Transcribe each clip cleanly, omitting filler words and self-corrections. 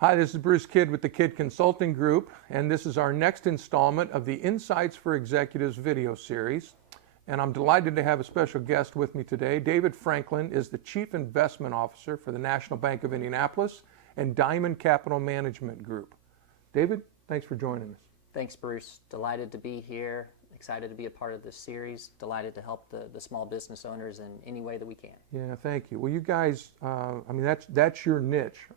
Hi, this is Bruce Kidd with the Kidd Consulting Group, and this is our next installment of the Insights for Executives video series. And I'm delighted to have a special guest with me today. David Franklin is the Chief Investment Officer for the National Bank of Indianapolis and Diamond Capital Management Group. David, thanks for joining us. Thanks, Bruce. Delighted to be here. Excited to be a part of this series. Delighted to help the small business owners in any way that we can. Yeah, thank you. Well, you guys, that's your niche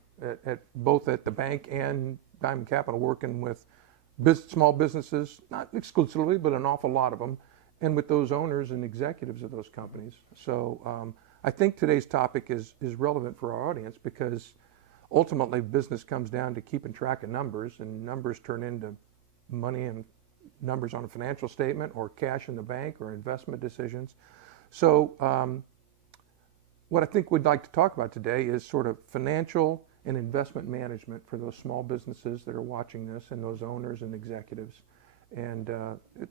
both at the bank and Diamond Capital, working with small businesses, not exclusively, but an awful lot of them, and with those owners and executives of those companies. So I think today's topic is relevant for our audience because ultimately business comes down to keeping track of numbers, and numbers turn into money and numbers on a financial statement or cash in the bank or investment decisions. So what I think we'd like to talk about today is sort of financial and investment management for those small businesses that are watching this and those owners and executives. And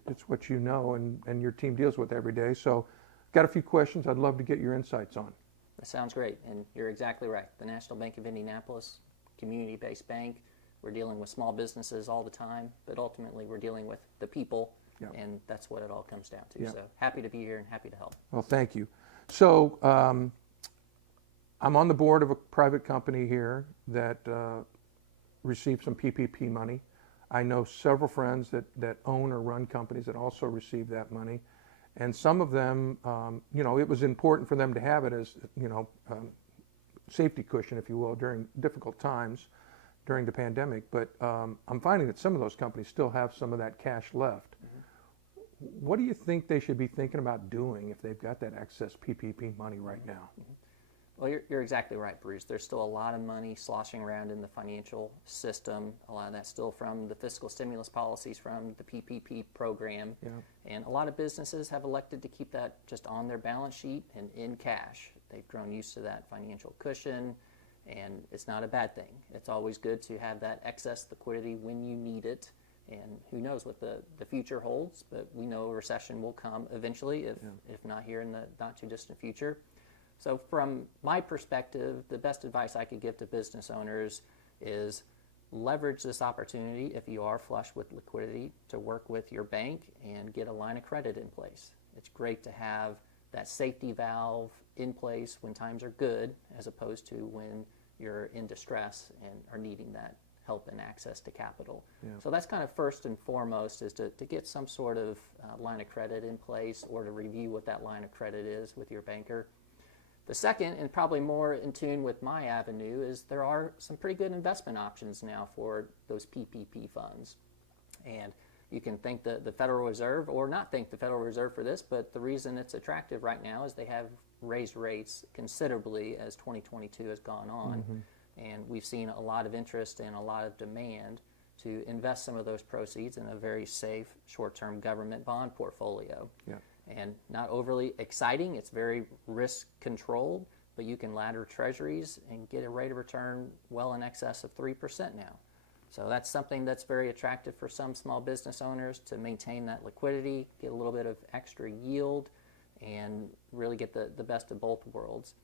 it's what you know and your team deals with every day. So got a few questions I'd love to get your insights on. That sounds great, and you're exactly right. The National Bank of Indianapolis, community-based bank, we're dealing with small businesses all the time, but ultimately we're dealing with the people, and that's what it all comes down to. So happy to be here and happy to help. Well, thank you. So I'm on the board of a private company here that received some PPP money. I know several friends that own or run companies that also received that money. And some of them, it was important for them to have it as, safety cushion, if you will, during difficult times during the pandemic. But I'm finding that some of those companies still have some of that cash left. Mm-hmm. What do you think they should be thinking about doing if they've got that excess PPP money right now? Mm-hmm. Well, you're exactly right, Bruce. There's still a lot of money sloshing around in the financial system. A lot of that's still from the fiscal stimulus policies from the PPP program. Yeah. And a lot of businesses have elected to keep that just on their balance sheet and in cash. They've grown used to that financial cushion, and it's not a bad thing. It's always good to have that excess liquidity when you need it. And who knows what the future holds, but we know a recession will come eventually, if not here in the not too distant future. So from my perspective, the best advice I could give to business owners is leverage this opportunity if you are flush with liquidity to work with your bank and get a line of credit in place. It's great to have that safety valve in place when times are good as opposed to when you're in distress and are needing that help and access to capital. Yeah. So that's kind of first and foremost is to get some sort of line of credit in place or to review what that line of credit is with your banker. The second, and probably more in tune with my avenue, is there are some pretty good investment options now for those PPP funds. And you can thank the Federal Reserve or not thank the Federal Reserve for this, but the reason it's attractive right now is they have raised rates considerably as 2022 has gone on. Mm-hmm. And we've seen a lot of interest and a lot of demand to invest some of those proceeds in a very safe short-term government bond portfolio. Yeah. And not overly exciting. It's very risk controlled, but you can ladder treasuries and get a rate of return well in excess of 3% now. So that's something that's very attractive for some small business owners to maintain that liquidity, get a little bit of extra yield, and really get the best of both worlds.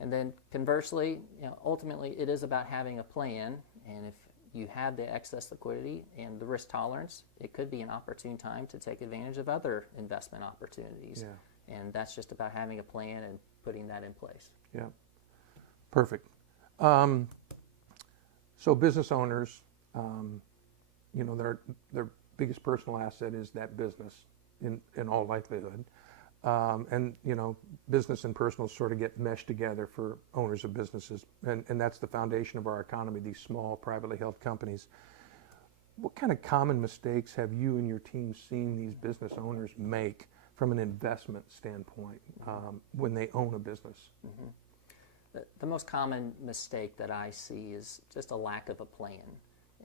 And then conversely, ultimately it is about having a plan, and if you have the excess liquidity and the risk tolerance, it could be an opportune time to take advantage of other investment opportunities. Yeah. And that's just about having a plan and putting that in place. Yeah, perfect. So business owners, their biggest personal asset is that business in all likelihood. And business and personal sort of get meshed together for owners of businesses, and that's the foundation of our economy, these small privately held companies. What kind of common mistakes have you and your team seen these business owners make from an investment standpoint when they own a business? Mm-hmm. The most common mistake that I see is just a lack of a plan,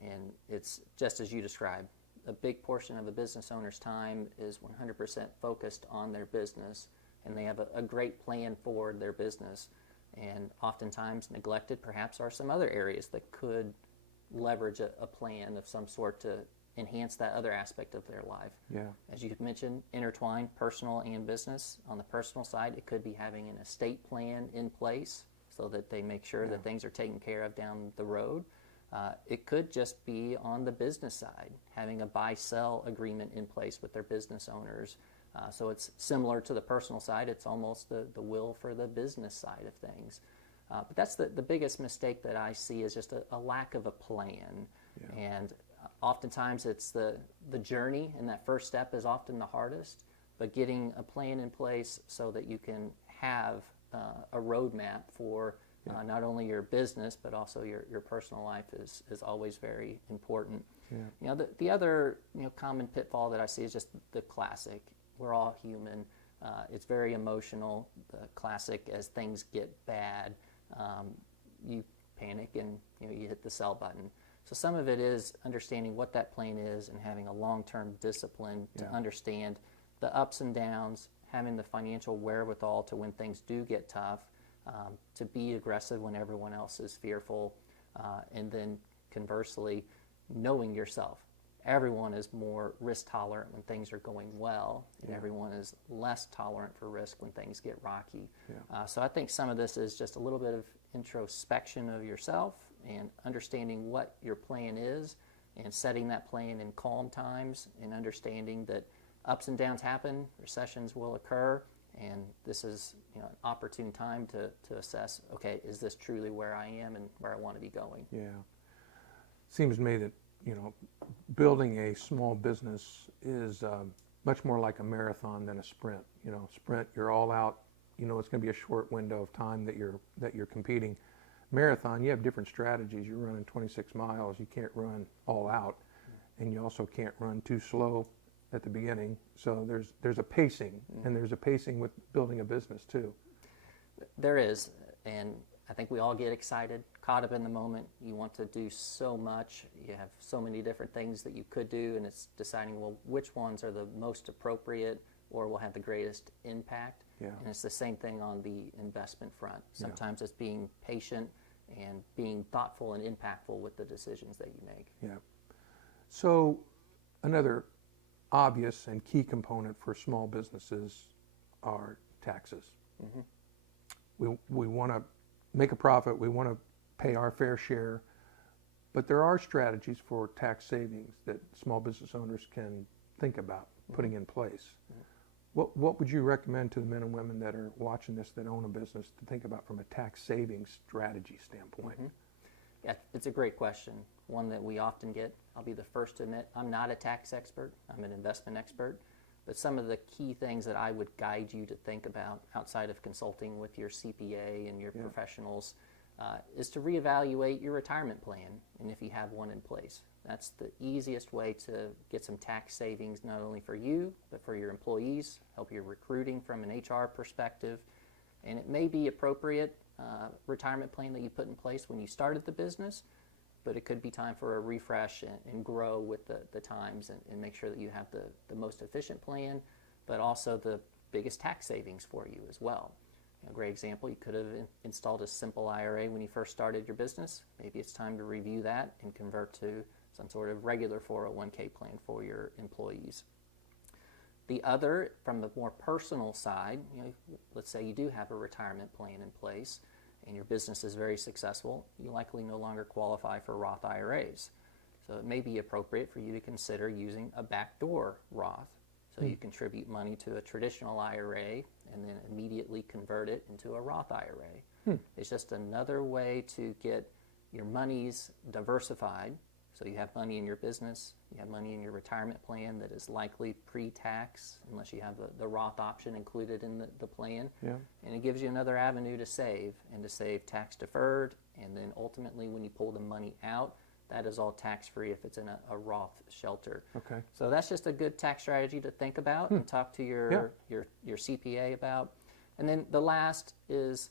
and it's just as you described. A big portion of a business owner's time is 100% focused on their business, and they have a great plan for their business. And oftentimes neglected perhaps are some other areas that could leverage a plan of some sort to enhance that other aspect of their life. Yeah. As you mentioned, intertwined personal and business. On the personal side, it could be having an estate plan in place so that they make sure that things are taken care of down the road. It could just be on the business side, having a buy-sell agreement in place with their business owners. So it's similar to the personal side. It's almost the will for the business side of things. But that's the biggest mistake that I see is just a lack of a plan. Yeah. And oftentimes it's the journey, and that first step is often the hardest. But getting a plan in place so that you can have a roadmap for not only your business but also your personal life is always very important. Yeah. You know, the other common pitfall that I see is just the classic. We're all human. It's very emotional. The classic, as things get bad, you panic and you hit the sell button. So some of it is understanding what that plan is and having a long-term discipline to understand the ups and downs, having the financial wherewithal to when things do get tough, to be aggressive when everyone else is fearful, and then conversely, knowing yourself. Everyone is more risk tolerant when things are going well, and everyone is less tolerant for risk when things get rocky. So I think some of this is just a little bit of introspection of yourself and understanding what your plan is and setting that plan in calm times and understanding that ups and downs happen, recessions will occur, and this is an opportune time to assess, okay, is this truly where I am and where I want to be going? Yeah. Seems to me that, building a small business is much more like a marathon than a sprint. Sprint, you're all out, it's going to be a short window of time that you're competing. Marathon, you have different strategies. You're running 26 miles. You can't run all out, and you also can't run too slow at the beginning. So there's a pacing, and there's a pacing with building a business too. There is, and I think we all get excited, caught up in the moment. You want to do so much. You have so many different things that you could do, and it's deciding, well, which ones are the most appropriate or will have the greatest impact. Yeah. And it's the same thing on the investment front. Sometimes it's being patient and being thoughtful and impactful with the decisions that you make. Yeah. So another obvious and key component for small businesses are taxes. We want to make a profit. We want to pay our fair share. But there are strategies for tax savings that small business owners can think about putting in place. What would you recommend to the men and women that are watching this that own a business to think about from a tax savings strategy standpoint? Yeah, it's a great question, one that we often get. I'll be the first to admit I'm not a tax expert. I'm an investment expert. But some of the key things that I would guide you to think about outside of consulting with your CPA and your professionals is to reevaluate your retirement plan, and if you have one in place. That's the easiest way to get some tax savings, not only for you, but for your employees, help your recruiting from an HR perspective. And it may be appropriate retirement plan that you put in place when you started the business, but it could be time for a refresh and grow with the times and make sure that you have the most efficient plan, but also the biggest tax savings for you as well. A great example, you could have installed a simple IRA when you first started your business. Maybe it's time to review that and convert to some sort of regular 401k plan for your employees. The other, from the more personal side, let's say you do have a retirement plan in place and your business is very successful, you likely no longer qualify for Roth IRAs. So it may be appropriate for you to consider using a backdoor Roth. So you contribute money to a traditional IRA and then immediately convert it into a Roth IRA. It's just another way to get your monies diversified. So you have money in your business, you have money in your retirement plan that is likely pre-tax, unless you have the Roth option included in the plan. And it gives you another avenue to save, and to save tax deferred, and then ultimately when you pull the money out, that is all tax-free if it's in a Roth shelter. Okay. So that's just a good tax strategy to think about and talk to your CPA about. And then the last is,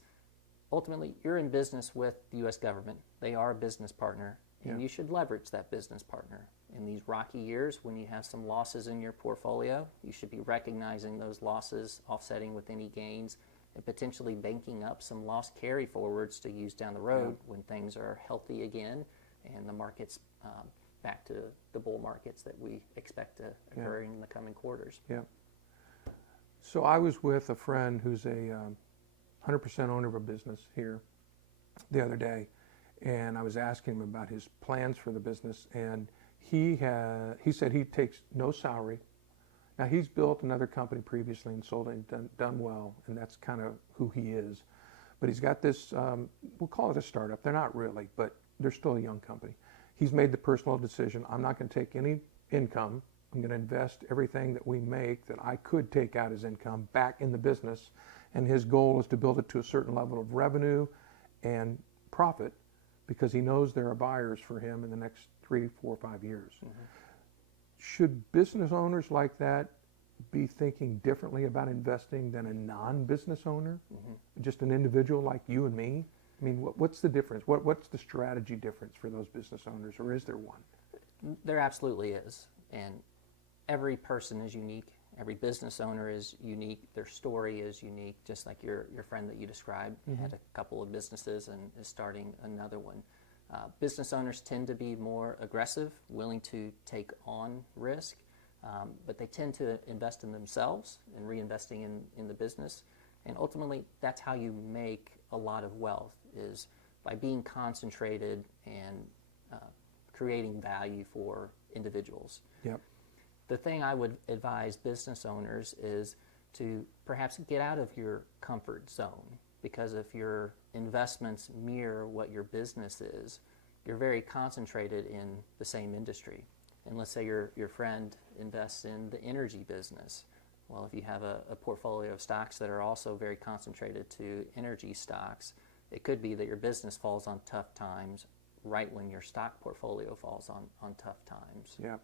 ultimately, you're in business with the U.S. government. They are a business partner, and you should leverage that business partner. In these rocky years, when you have some losses in your portfolio, you should be recognizing those losses, offsetting with any gains, and potentially banking up some loss carry forwards to use down the road when things are healthy again and the market's back to the bull markets that we expect to occur in the coming quarters. Yeah. So I was with a friend who's a 100% owner of a business here the other day, and I was asking him about his plans for the business, and he said he takes no salary. Now, he's built another company previously and sold it and done well, and that's kind of who he is. But he's got this, we'll call it a startup. They're not really, but they're still a young company. He's made the personal decision, I'm not going to take any income. I'm going to invest everything that we make that I could take out as income back in the business. And his goal is to build it to a certain level of revenue and profit, because he knows there are buyers for him in the next 3, 4, 5 years. Should business owners like that be thinking differently about investing than a non-business owner, just an individual like you and me? I mean, what's the difference? What's the strategy difference for those business owners, or is there one? There absolutely is, and every person is unique. Every business owner is unique. Their story is unique, just like your friend that you described had a couple of businesses and is starting another one. Business owners tend to be more aggressive, willing to take on risk, but they tend to invest in themselves and reinvesting in the business. And ultimately, that's how you make a lot of wealth, is by being concentrated and creating value for individuals. Yep. The thing I would advise business owners is to perhaps get out of your comfort zone, because if your investments mirror what your business is, you're very concentrated in the same industry. And let's say your friend invests in the energy business. Well, if you have a portfolio of stocks that are also very concentrated to energy stocks, it could be that your business falls on tough times right when your stock portfolio falls on tough times. Yeah.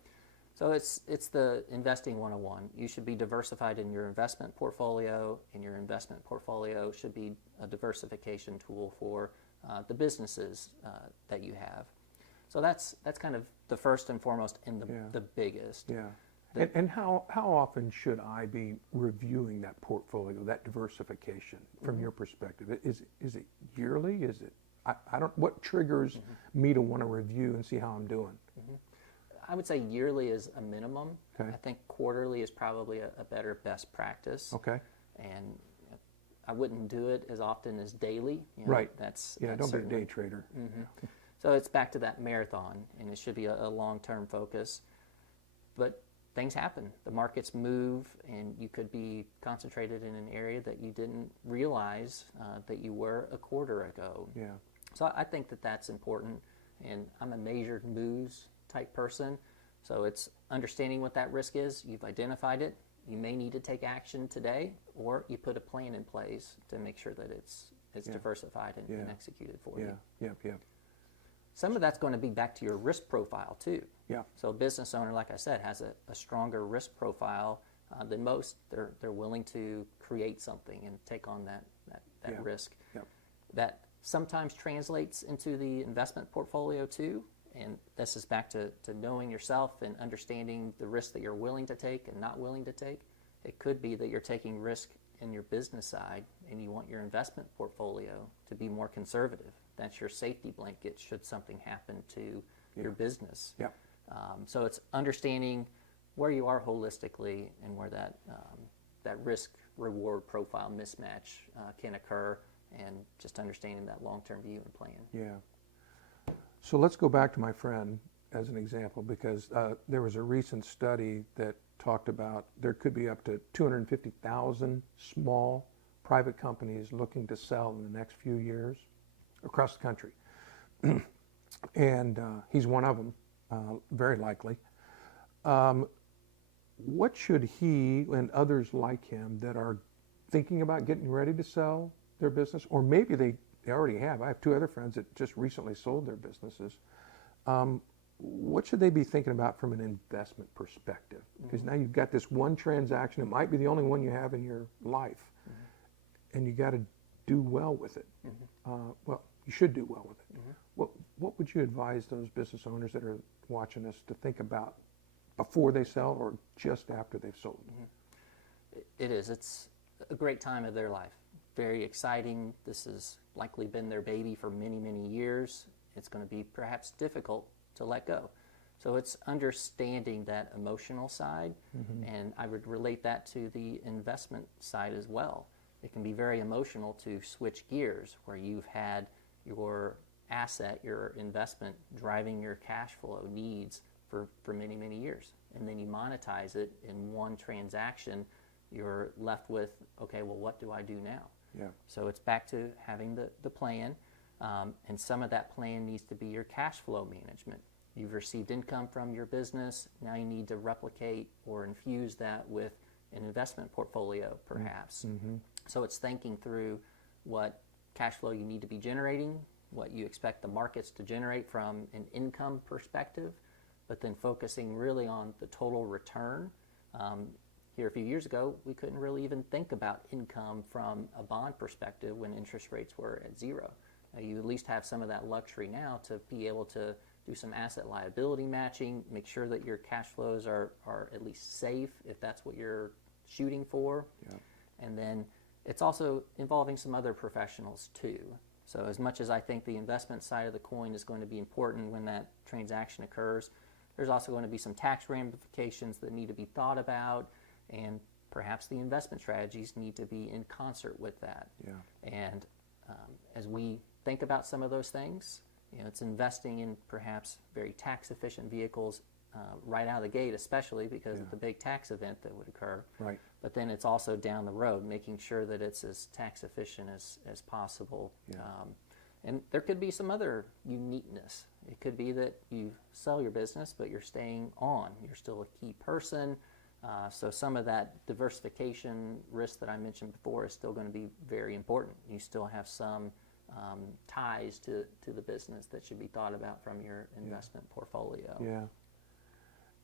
So it's the investing 101. You should be diversified in your investment portfolio, and your investment portfolio should be a diversification tool for the businesses that you have. So that's kind of the first and foremost and the biggest. Yeah. And how often should I be reviewing that portfolio, that diversification, from your perspective? Is it yearly? Is it, I don't, what triggers me to want to review and see how I'm doing? I would say yearly is a minimum. Okay. I think quarterly is probably a better best practice. Okay. And I wouldn't do it as often as daily. Right. That's don't be a day trader. So it's back to that marathon, and it should be a long-term focus. But things happen. The markets move, and you could be concentrated in an area that you didn't realize that you were a quarter ago. Yeah. So I think that that's important, and I'm a measured moves type person. So it's understanding what that risk is. You've identified it. You may need to take action today, or you put a plan in place to make sure that it's diversified and executed for you. Yeah. Some of that's going to be back to your risk profile too. Yeah. So a business owner, like I said, has a stronger risk profile than most. They're willing to create something and take on that risk. Yep. That sometimes translates into the investment portfolio too. And this is back to knowing yourself and understanding the risk that you're willing to take and not willing to take. It could be that you're taking risk in your business side and you want your investment portfolio to be more conservative. That's your safety blanket should something happen to your business. Yeah. So it's understanding where you are holistically and where that risk-reward profile mismatch can occur, and just understanding that long-term view and plan. Yeah. So let's go back to my friend as an example, because there was a recent study that talked about there could be up to 250,000 small private companies looking to sell in the next few years across the country. And he's one of them, very likely. What should he and others like him that are thinking about getting ready to sell their business, or maybe they already have? I have 2 other friends that just recently sold their businesses. What should they be thinking about from an investment perspective? Because now you've got this one transaction. It might be the only one you have in your life, and you got to do well with it. Well, you should do well with it. What would you advise those business owners that are watching us to think about before they sell or just after they've sold? It is. It's a great time of their life. Very exciting. This has likely been their baby for many, many years. It's going to be perhaps difficult to let go. So it's understanding that emotional side, and I would relate that to the investment side as well. It can be very emotional to switch gears where you've had your asset, your investment, driving your cash flow needs for many, many years. And then you monetize it in one transaction, you're left with, okay, well, what do I do now? Yeah. So it's back to having the plan, and some of that plan needs to be your cash flow management. You've received income from your business, now you need to replicate or infuse that with an investment portfolio, perhaps. Mm-hmm. So it's thinking through what cash flow you need to be generating, what you expect the markets to generate from an income perspective, but then focusing really on the total return. Here a few years ago, we couldn't really even think about income from a bond perspective when interest rates were at zero. You at least have some of that luxury now to be able to do some asset liability matching, make sure that your cash flows are at least safe if that's what you're shooting for. Yeah. And then it's also involving some other professionals too. So as much as I think the investment side of the coin is going to be important when that transaction occurs, there's also going to be some tax ramifications that need to be thought about, and perhaps the investment strategies need to be in concert with that. Yeah. And as we think about some of those things, it's investing in perhaps very tax-efficient vehicles right out of the gate, especially because of the big tax event that would occur. Right. But then it's also down the road, making sure that it's as tax-efficient as possible. Yeah. And there could be some other uniqueness. It could be that you sell your business, but you're staying on. You're still a key person. So some of that diversification risk that I mentioned before is still going to be very important. You still have some ties to the business that should be thought about from your investment portfolio. Yeah.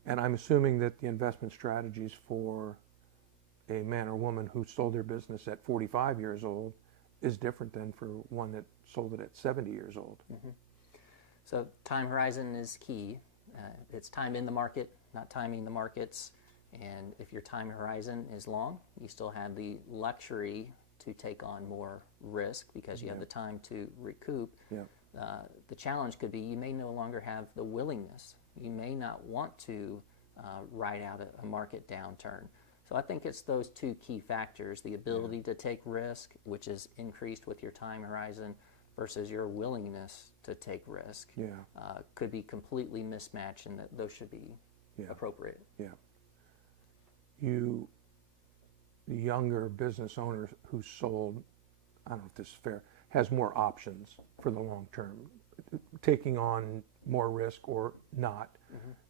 And I'm assuming that the investment strategies for a man or woman who sold their business at 45 years old is different than for one that sold it at 70 years old. Mm-hmm. So time horizon is key. It's time in the market, not timing the markets. And if your time horizon is long, you still have the luxury to take on more risk because you have the time to recoup. Yeah. The challenge could be you may no longer have the willingness. You may not want to ride out a market downturn. So I think it's those two key factors, the ability to take risk, which is increased with your time horizon, versus your willingness to take risk. Yeah. Could be completely mismatched, and that those should be appropriate. Yeah. The younger business owner who sold, I don't know if this is fair, has more options for the long term, taking on more risk or not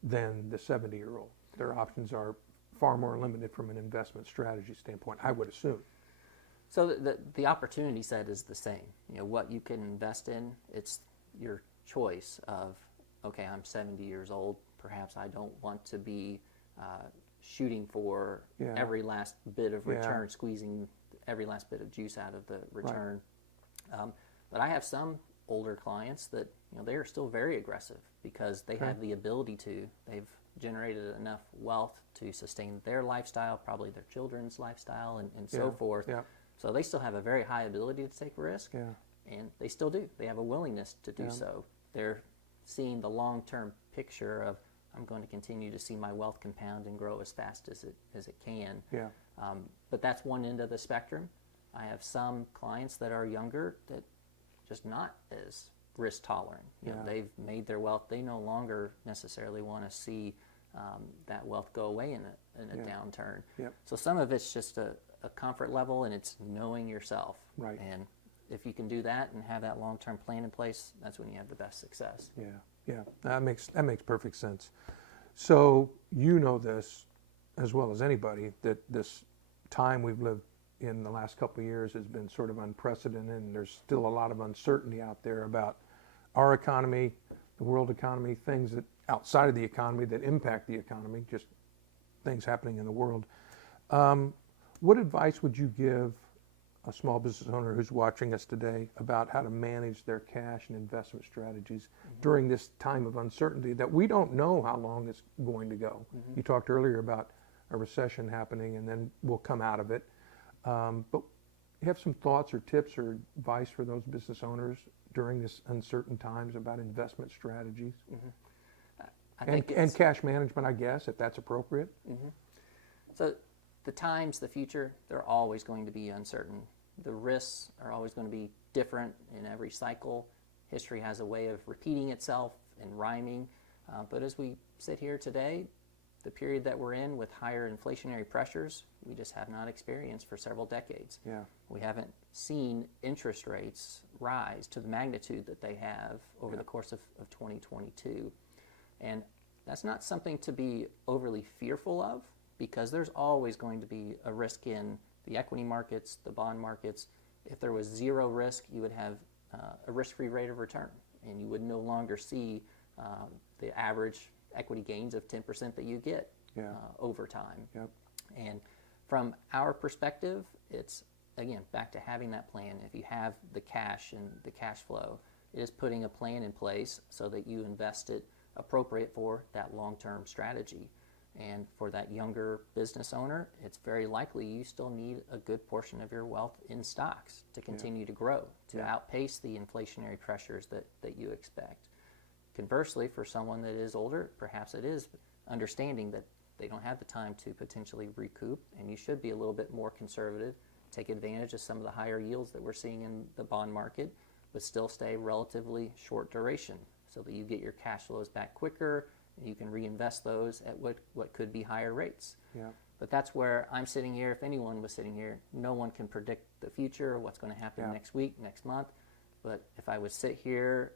than the 70-year-old. Their options are far more limited from an investment strategy standpoint, I would assume. So the opportunity set is the same. What you can invest in, it's your choice of, okay, I'm 70 years old, perhaps I don't want to be shooting for every last bit of return, squeezing every last bit of juice out of the return. Right. But I have some older clients that they are still very aggressive because they have the ability to. They've generated enough wealth to sustain their lifestyle, probably their children's lifestyle, and so forth. Yeah. So they still have a very high ability to take risk, and they still do. They have a willingness to do so. They're seeing the long-term picture of, I'm going to continue to see my wealth compound and grow as fast as it can. Yeah. But that's one end of the spectrum. I have some clients that are younger that just not as risk tolerant. They've made their wealth. They no longer necessarily want to see that wealth go away in a downturn. Yep. So some of it's just a comfort level, and it's knowing yourself. Right. And if you can do that and have that long-term plan in place, that's when you have the best success. Yeah, that makes perfect sense. So you know this as well as anybody, that this time we've lived in the last couple of years has been sort of unprecedented, and there's still a lot of uncertainty out there about our economy, the world economy, things that outside of the economy that impact the economy, just things happening in the world. What advice would you give a small business owner who's watching us today about how to manage their cash and investment strategies during this time of uncertainty that we don't know how long it's going to go? You talked earlier about a recession happening and then we'll come out of it. But you have some thoughts or tips or advice for those business owners during this uncertain times about investment strategies? And cash management, I guess, if that's appropriate. So the times, the future, they're always going to be uncertain. The risks are always going to be different in every cycle. history has a way of repeating itself and rhyming. But as we sit here today, the period that we're in with higher inflationary pressures, we just have not experienced for several decades. Yeah. We haven't seen interest rates rise to the magnitude that they have over the course of 2022. And that's not something to be overly fearful of, because there's always going to be a risk in the equity markets, the bond markets. If there was zero risk, you would have a risk-free rate of return, and you would no longer see the average equity gains of 10% that you get over time. Yep. And from our perspective, it's, again, back to having that plan. If you have the cash and the cash flow, it is putting a plan in place so that you invest it appropriate for that long-term strategy. And for that younger business owner, it's very likely you still need a good portion of your wealth in stocks to continue to grow, to outpace the inflationary pressures that you expect. Conversely, for someone that is older, perhaps it is understanding that they don't have the time to potentially recoup, and you should be a little bit more conservative, take advantage of some of the higher yields that we're seeing in the bond market, but still stay relatively short duration so that you get your cash flows back quicker and you can reinvest those at what could be higher rates. Yeah. But that's where I'm sitting here. If anyone was sitting here, no one can predict the future or what's going to happen next week, next month. But if I would sit here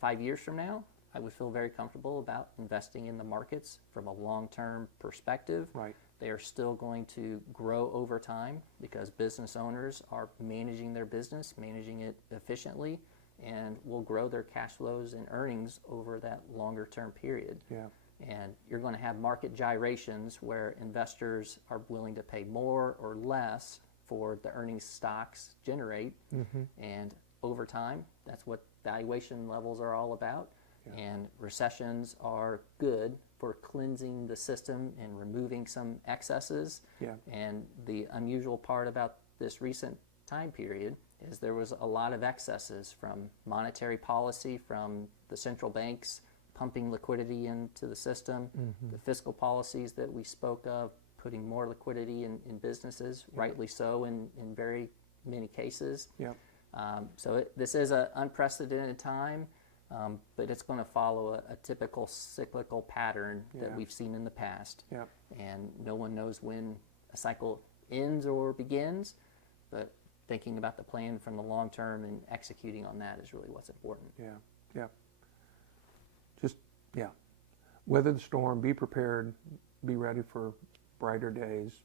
5 years from now, I would feel very comfortable about investing in the markets from a long-term perspective. Right. They are still going to grow over time because business owners are managing their business, managing it efficiently, and will grow their cash flows and earnings over that longer-term period. Yeah. And you're going to have market gyrations where investors are willing to pay more or less for the earnings stocks generate. And over time, that's what valuation levels are all about. And recessions are good for cleansing the system and removing some excesses. And the unusual part about this recent time period is there was a lot of excesses from monetary policy, from the central banks pumping liquidity into the system, the fiscal policies that we spoke of, putting more liquidity in businesses, rightly so in very many cases. So this is an unprecedented time. But it's going to follow a typical cyclical pattern that we've seen in the past. And no one knows when a cycle ends or begins, but thinking about the plan from the long term and executing on that is really what's important. Just, weather the storm, be prepared, be ready for brighter days.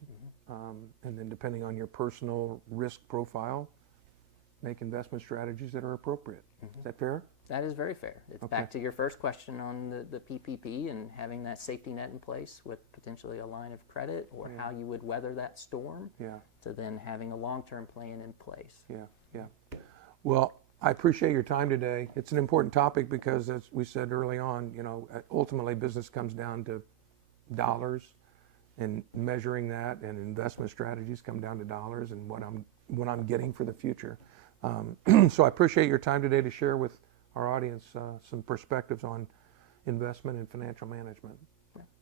And then depending on your personal risk profile, make investment strategies that are appropriate. Is that fair? That is very fair. It's back to your first question on the PPP and having that safety net in place with potentially a line of credit or how you would weather that storm to then having a long-term plan in place. Well, I appreciate your time today. It's an important topic because, as we said early on, ultimately business comes down to dollars, and measuring that, and investment strategies come down to dollars and what I'm getting for the future. So I appreciate your time today to share with our audience some perspectives on investment and financial management.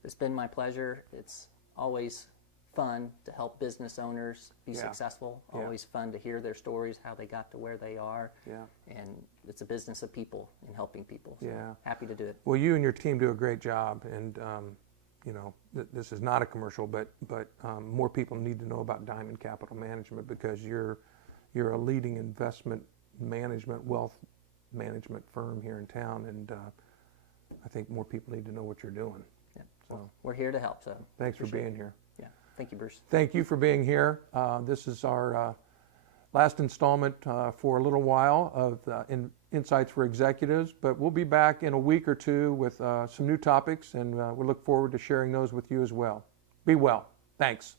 It's been my pleasure. It's always fun to help business owners be successful. Always fun to hear their stories, how they got to where they are. And it's a business of people and helping people. So happy to do it. Well, you and your team do a great job, and this is not a commercial, but more people need to know about Diamond Capital Management because you're a leading investment management, wealth management firm here in town, and I think more people need to know what you're doing. So we're here to help. So thanks for being here. Thank you, Bruce. Thank you for being here. This is our last installment for a little while of Insights for Executives, but we'll be back in a week or two with some new topics, and we look forward to sharing those with you as well. Be well. Thanks.